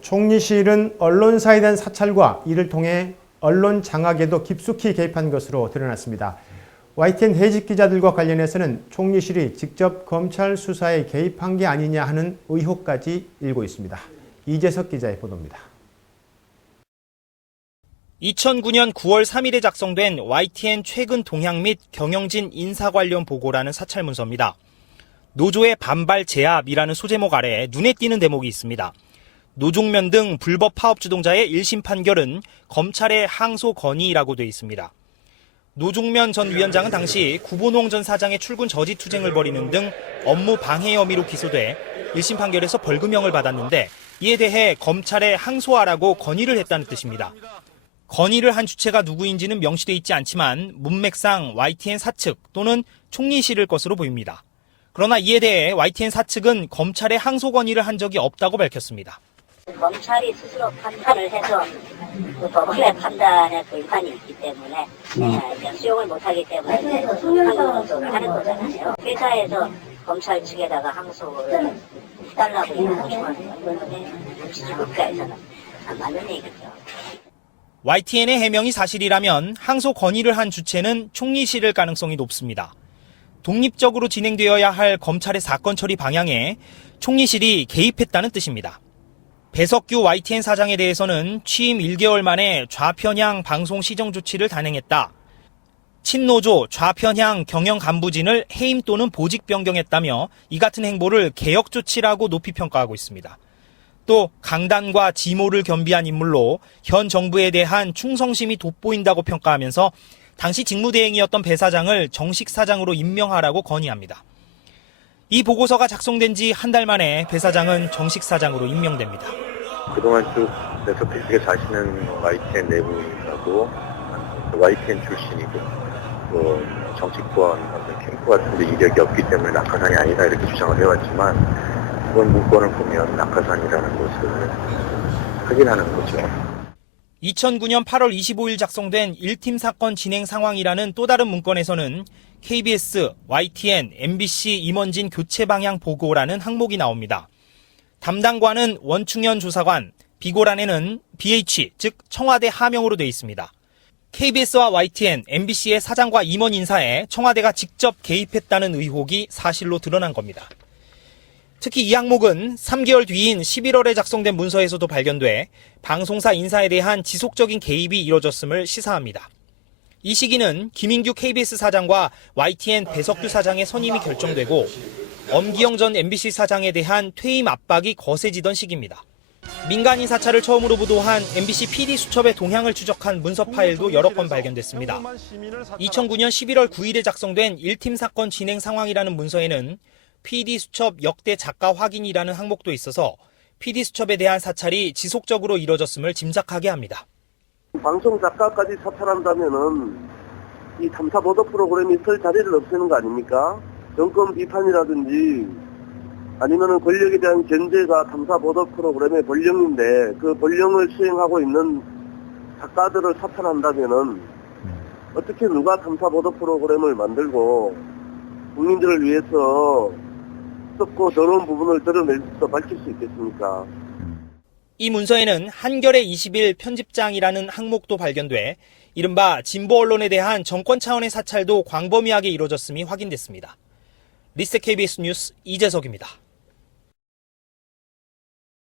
총리실은 언론사에 대한 사찰과 이를 통해 언론 장악에도 깊숙이 개입한 것으로 드러났습니다. YTN 해직 기자들과 관련해서는 총리실이 직접 검찰 수사에 개입한 게 아니냐 하는 의혹까지 일고 있습니다. 이재석 기자의 보도입니다. 2009년 9월 3일에 작성된 YTN 최근 동향 및 경영진 인사 관련 보고라는 사찰 문서입니다. 노조의 반발 제압이라는 소제목 아래 눈에 띄는 대목이 있습니다. 노종면 등 불법 파업 주동자의 1심 판결은 검찰의 항소 건의라고 되어 있습니다. 노종면 전 위원장은 당시 구본홍 전 사장의 출근 저지 투쟁을 벌이는 등 업무 방해 혐의로 기소돼 1심 판결에서 벌금형을 받았는데 이에 대해 검찰에 항소하라고 건의를 했다는 뜻입니다. 건의를 한 주체가 누구인지는 명시돼 있지 않지만 문맥상 YTN 사측 또는 총리실일 것으로 보입니다. 그러나 이에 대해 YTN 사측은 검찰에 항소 건의를 한 적이 없다고 밝혔습니다. 검찰이 스스로 판단을 해서 그 법원의 판단에 불만이 있기 때문에 수용을 못하기 때문에 항소를 하는 거잖아요. 회사에서 검찰 측에다가 항소를 해달라고 요청하는 건 민주주의국가에서는 안 맞는 얘기죠. YTN의 해명이 사실이라면 항소 건의를 한 주체는 총리실일 가능성이 높습니다. 독립적으로 진행되어야 할 검찰의 사건 처리 방향에 총리실이 개입했다는 뜻입니다. 배석규 YTN 사장에 대해서는 취임 1개월 만에 좌편향 방송 시정 조치를 단행했다. 친노조 좌편향 경영 간부진을 해임 또는 보직 변경했다며 이 같은 행보를 개혁 조치라고 높이 평가하고 있습니다. 또 강단과 지모를 겸비한 인물로 현 정부에 대한 충성심이 돋보인다고 평가하면서 당시 직무대행이었던 배 사장을 정식 사장으로 임명하라고 건의합니다. 이 보고서가 작성된 지 한 달 만에 배 사장은 정식 사장으로 임명됩니다. 그동안 쭉 계속해서 사시는 YTN 내부인하고 YTN 출신이고 또 정치권 어떤 캠프 같은 데 이력이 없기 때문에 낙하산이 아니다 이렇게 주장을 해왔지만 이번 문건을 보면 낙하산이라는 것을 확인하는 거죠. 2009년 8월 25일 작성된 1팀 사건 진행 상황이라는 또 다른 문건에서는 KBS, YTN, MBC 임원진 교체 방향 보고라는 항목이 나옵니다. 담당관은 원충현 조사관, 비고란에는 BH, 즉 청와대 하명으로 되어 있습니다. KBS와 YTN, MBC의 사장과 임원 인사에 청와대가 직접 개입했다는 의혹이 사실로 드러난 겁니다. 특히 이 항목은 3개월 뒤인 11월에 작성된 문서에서도 발견돼 방송사 인사에 대한 지속적인 개입이 이뤄졌음을 시사합니다. 이 시기는 김인규 KBS 사장과 YTN 배석규 사장의 선임이 결정되고 엄기영 전 MBC 사장에 대한 퇴임 압박이 거세지던 시기입니다. 민간인 사찰을 처음으로 보도한 MBC PD수첩의 동향을 추적한 문서 파일도 여러 건 발견됐습니다. 2009년 11월 9일에 작성된 1팀 사건 진행 상황이라는 문서에는 PD수첩 역대 작가 확인이라는 항목도 있어서 PD수첩에 대한 사찰이 지속적으로 이뤄졌음을 짐작하게 합니다. 방송 작가까지 사찰한다면은 이 탐사 보도 프로그램이 설 자리를 없애는 거 아닙니까? 정권 비판이라든지 아니면은 권력에 대한 견제가 탐사 보도 프로그램의 본령인데 그 본령을 수행하고 있는 작가들을 사찰한다면은 어떻게 누가 탐사 보도 프로그램을 만들고 국민들을 위해서 썩고 더러운 부분을 드러내서 밝힐 수 있겠습니까? 이 문서에는 한겨레 20일 편집장이라는 항목도 발견돼 이른바 진보 언론에 대한 정권 차원의 사찰도 광범위하게 이루어졌음이 확인됐습니다. 리스 KBS 뉴스 이재석입니다.